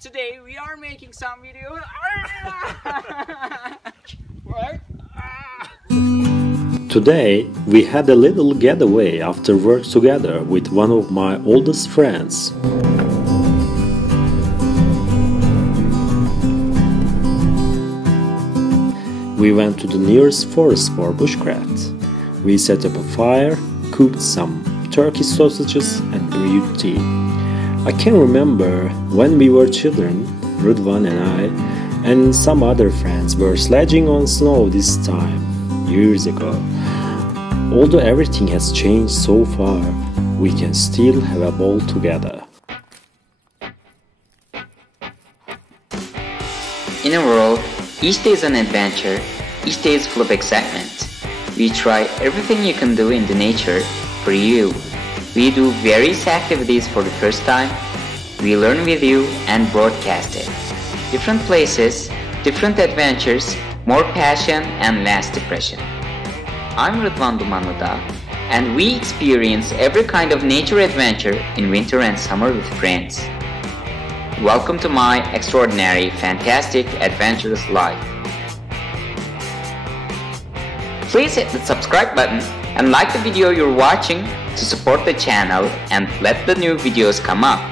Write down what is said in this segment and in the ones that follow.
Today we are making some video. Right? Today we had a little getaway after work together with one of my oldest friends. We went to the nearest forest for bushcraft. We set up a fire, cooked some turkey sausages and brewed tea. I can remember when we were children, Rudvan and I, and some other friends were sledging on snow this time, years ago. Although everything has changed so far, we can still have a ball together. In a world, each day is an adventure, each day is full of excitement. We try everything you can do in the nature for you. We do various activities for the first time. We learn with you and broadcast it. Different places, different adventures, more passion and less depression. I'm Rıdvan Dumanlıda, and we experience every kind of nature adventure in winter and summer with friends. Welcome to my extraordinary, fantastic, adventurous life. Please hit the subscribe button and like the video you're watching to support the channel and let the new videos come up.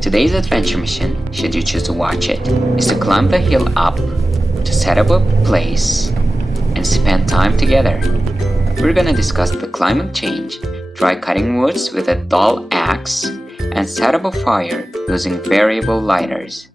Today's adventure mission, should you choose to watch it, is to climb the hill up, to set up a place, and spend time together. We're gonna discuss the climate change, try cutting woods with a dull axe, and set up a fire using variable lighters.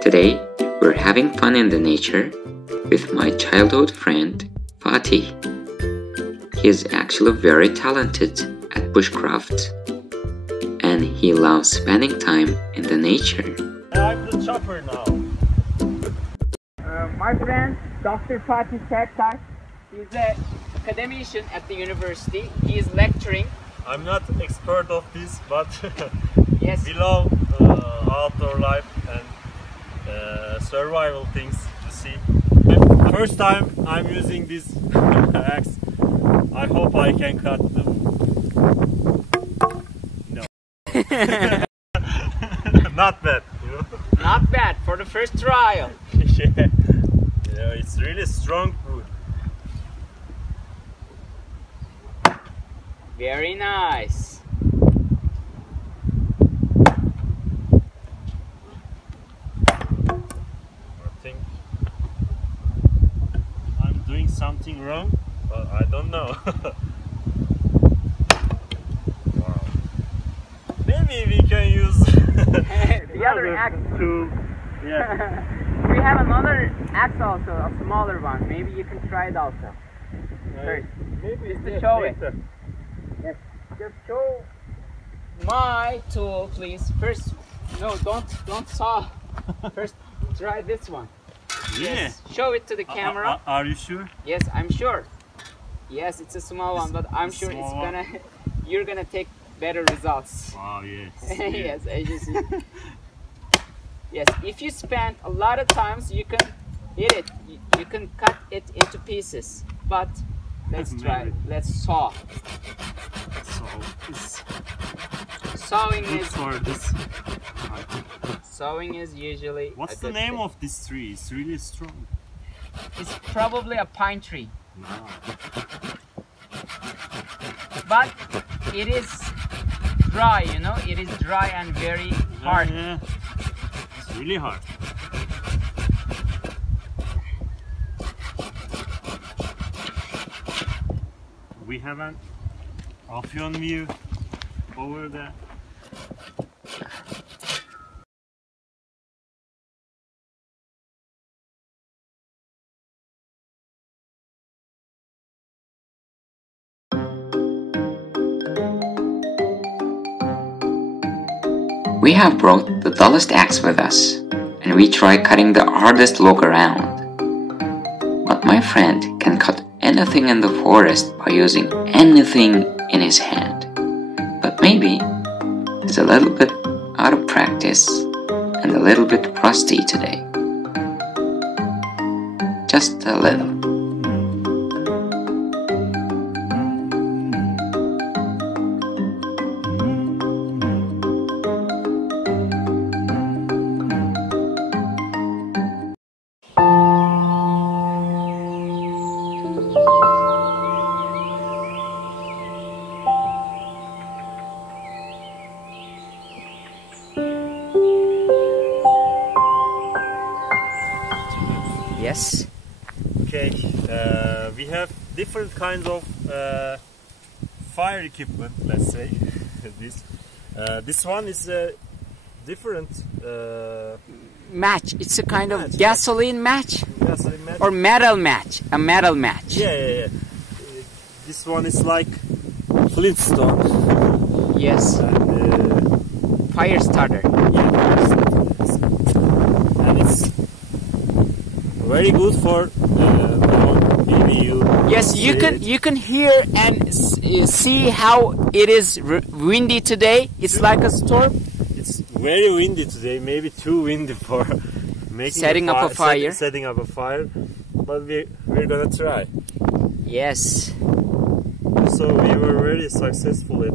Today, we're having fun in the nature with my childhood friend, Fatih. He is actually very talented at bushcraft, and he loves spending time in the nature. I'm the chopper now. My friend, Dr. Fatih Serttaş, he's an academician at the university. He is lecturing. I'm not expert of this, but Yes. we love outdoor life and survival things to see. First time I'm using this axe. I hope I can cut them. No. Not bad, you know? Not bad for the first trial. Yeah, it's really strong wood. Very nice. I think I'm doing something wrong, but I don't know. Wow. Maybe we can use The other axe. tool. Yeah. We have another axe also, a smaller one. Maybe you can try it also. First. Maybe Just to show it. later. Yes. Just show my tool, please. First, no, don't saw. First, try this one. Yeah. Yes. Show it to the camera. Are you sure? Yes, I'm sure. Yes, it's a small one, but I'm sure it's small gonna. You're gonna take better results. Wow, yes. Yes, I just. Yes, if you spend a lot of times, you can hit it. You can cut it into pieces. But let's try. Maybe. Let's saw. So it's Sawing good is for this. sawing is usually. What's a the good name thing. of this tree? It's really strong. It's probably a pine tree, Wow. but it is dry. You know, it is dry and very hard. Yeah. It's really hard. We have an Afyon view over there. We have brought the dullest axe with us, and we try cutting the hardest log around. But my friend can cut anything in the forest by using anything in his hand. But maybe he's a little bit out of practice and a little bit rusty today. Just a little. Yes. Okay, we have different kinds of fire equipment, let's say. This one is a different Match. It's a kind of match. gasoline match Gasoline match. or metal match. A metal match. Yeah. This one is like Flintstone. Yes. And, Fire starter. and it's very good for maybe you. Yes, you can hear and see how it is windy today. It's like a storm. It's very windy today, maybe too windy for making Setting up a fire. Setting up a fire, but we're gonna try. Yes. So we were very successful at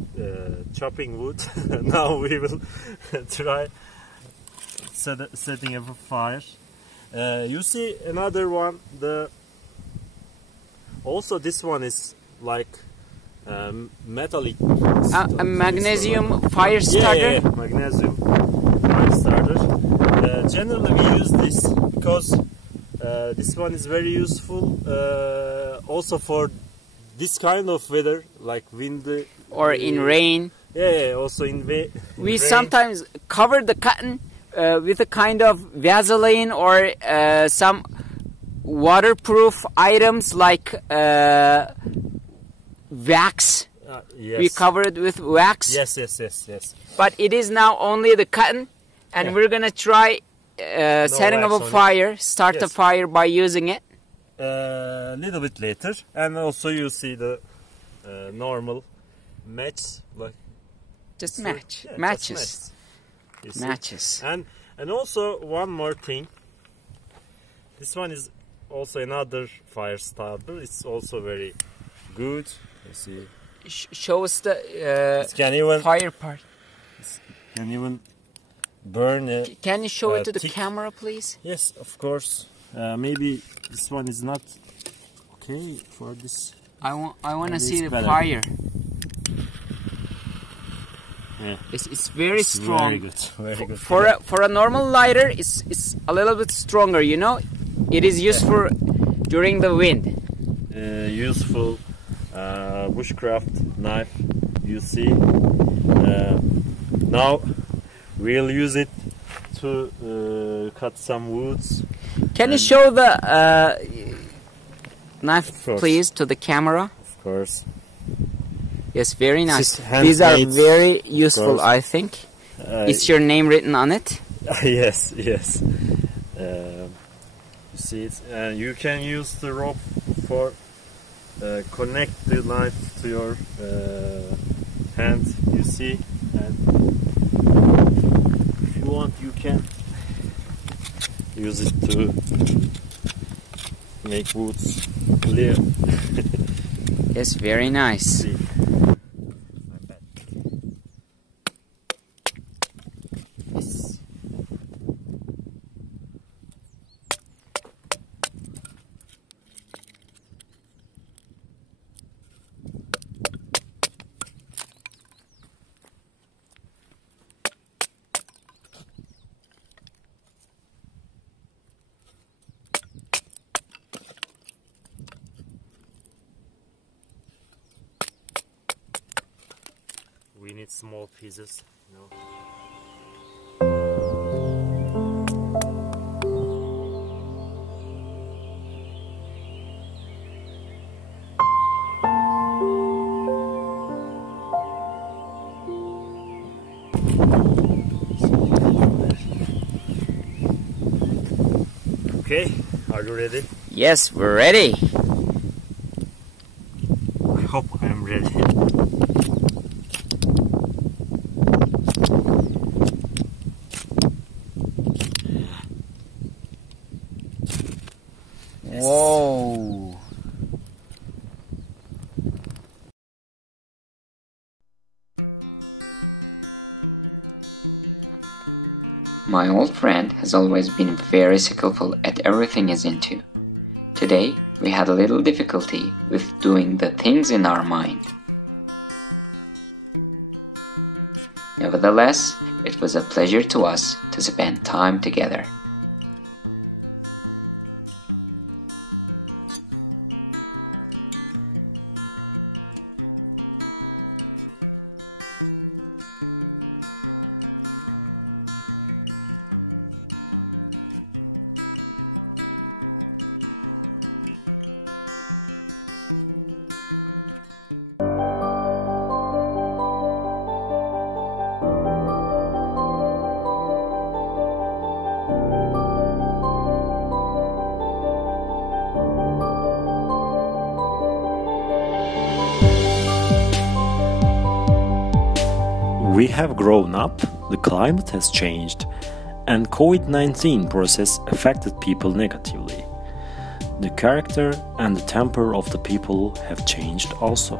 chopping wood. Now we will try setting up a fire. You see another one. Also this one is like metallic. A magnesium fire starter. Yeah, magnesium fire starter. Generally we use this because this one is very useful. Also for this kind of weather, like windy Or in rain. Yeah, also in rain. We sometimes cover the cotton with a kind of Vaseline or some waterproof items like wax. Yes. We cover it with wax. Yes. But it is now only the cotton, and we're gonna try setting up a fire, start a fire by using it. A little bit later, and also you see the normal match, like just matches. Matches. And also one more thing. This one is also another fire starter. It's also very good. You see. Show us the fire part. It can even burn it. Can you show it to the camera, please? Yes, of course. Maybe this one is not okay for this. I want to see the better. fire. Yeah. It's very strong. Very good. For a normal lighter, it's a little bit stronger. You know, it is used for during the wind. Useful bushcraft knife. You see. Now we'll use it to cut some woods. Can you show the knife, please, to the camera? Of course. Yes, very nice. These are very useful, I think. Is your name written on it? Yes. You see it, and you can use the rope for connect the knife to your hand. You see, and if you want, you can use it to make woods clear. Yes, very nice. See. Yes. We need small pieces, you know. you ready? Yes, we're ready. I hope I am ready. Whoa. My old friend has always been very skillful at everything he's into. Today, we had a little difficulty with doing the things in our mind. Nevertheless, it was a pleasure to us to spend time together. We have grown up, the climate has changed, and COVID-19 process affected people negatively. The character and the temper of the people have changed also.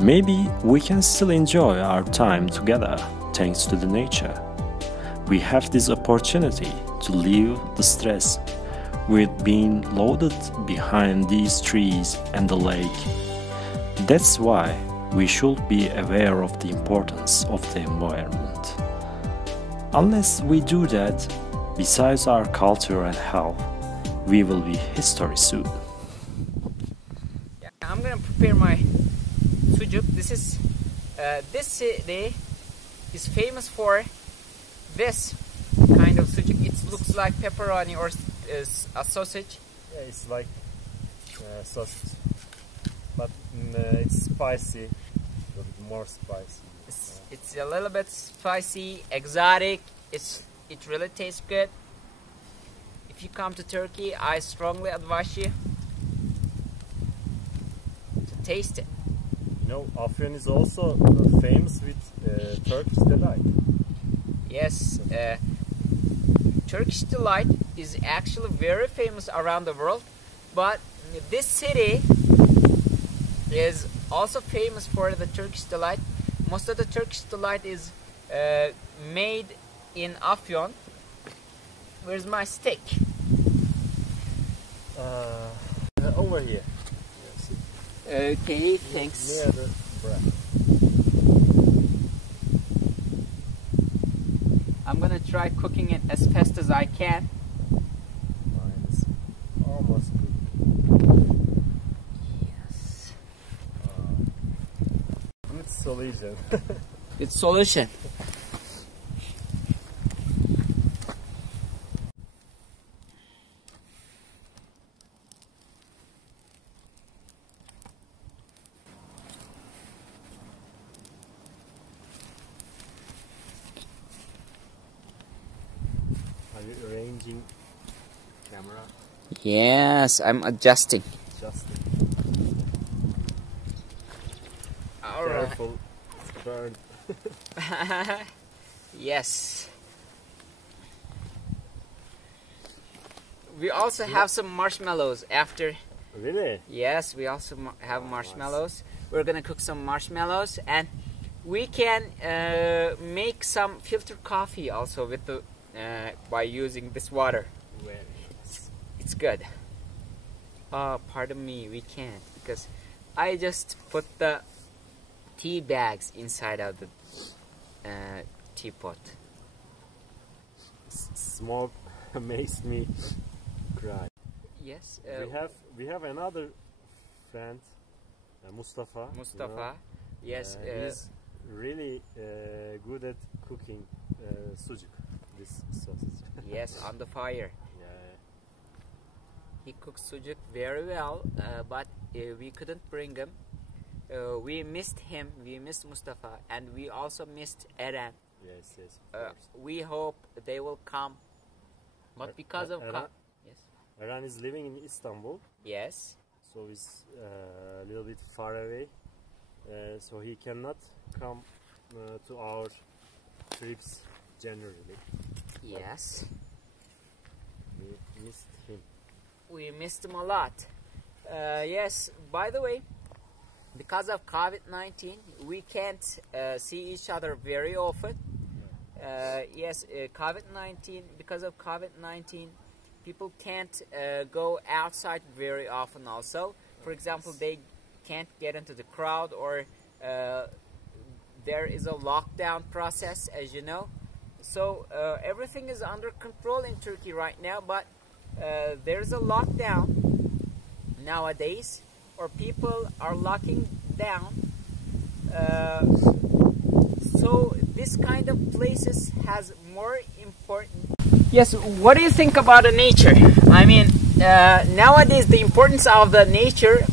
Maybe we can still enjoy our time together thanks to the nature. We have this opportunity to leave the stress with being loaded behind these trees and the lake. That's why we should be aware of the importance of the environment. Unless we do that, besides our culture and health, we will be history soon. Yeah, I'm gonna prepare my sucuk. This city is famous for this kind of sucuk. It looks like pepperoni or a sausage. Yeah, it's like sausage, but it's spicy, a little bit more spicy. It's a little bit spicy, exotic. It really tastes good. If you come to Turkey, I strongly advise you to taste it. You know, Afyon is also famous with Turkish delight. Yes, Turkish delight is actually very famous around the world, but this city is also famous for the Turkish delight. Most of the Turkish delight is made in Afyon. Where's my stick? Over here. Okay, thanks. Near the bread. I'm gonna try cooking it as fast as I can. Mine is almost cooked. Yes. Good solution. Good solution. Are you arranging camera? Yes, I'm adjusting. Justin. All right. Careful, it's burned. Yes. We also have some marshmallows after. Really? Yes, we also have marshmallows. We're gonna cook some marshmallows, and we can make some filter coffee also with the by using this water. It's good. Pardon me, we can't because I just put the tea bags inside of the teapot. Smoke makes me cry. Yes. We have another friend, Mustafa. Mustafa. Yes. He's really good at cooking sucuk, this sausage. Yes, on the fire. Yeah. He cooks sucuk very well, but we couldn't bring him. We missed him. We missed Mustafa, and we also missed Eren. Yes, yes. Of course. We hope they will come, but because of Eren, yes. Eren is living in Istanbul, Yes. so he's a little bit far away, so he cannot come to our trips generally. Yes. We missed him. We missed him a lot. Yes, by the way, because of COVID-19, we can't see each other very often. Yes, COVID-19, because of COVID-19, people can't go outside very often also. For example, they can't get into the crowd, or there is a lockdown process, as you know. So everything is under control in Turkey right now, but there's a lockdown nowadays, or people are locking down. So this kind of places has more important. Yes, what do you think about the nature? I mean, nowadays the importance of the nature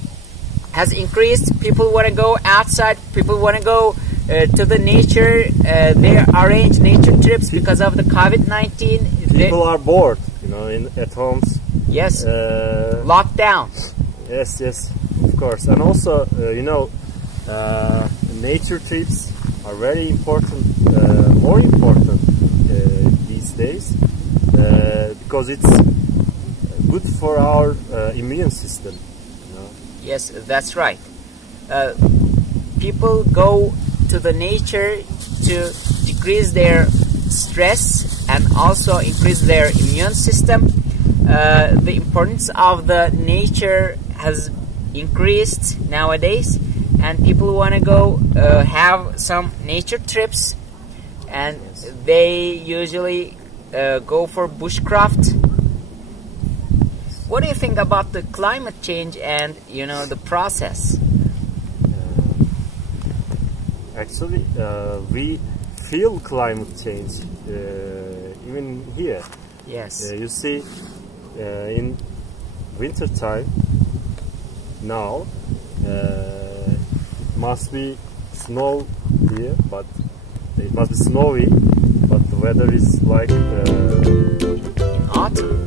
has increased. People want to go outside. People want to go to the nature. They arrange nature trips because of the COVID-19. People are bored, you know, at homes. Yes, lockdown. Yes, yes, of course. And also, you know, nature trips are very important, more important these days, because it's good for our immune system. You know? Yes, that's right. People go to the nature to decrease their stress and also increase their immune system. The importance of the nature has increased nowadays, and people want to go have some nature trips, and they usually go for bushcraft. What do you think about the climate change and, you know, the process? Actually, we feel climate change even here. Yes. You see, in winter time now, it must be snow here, but it must be snowy, but the weather is like in autumn.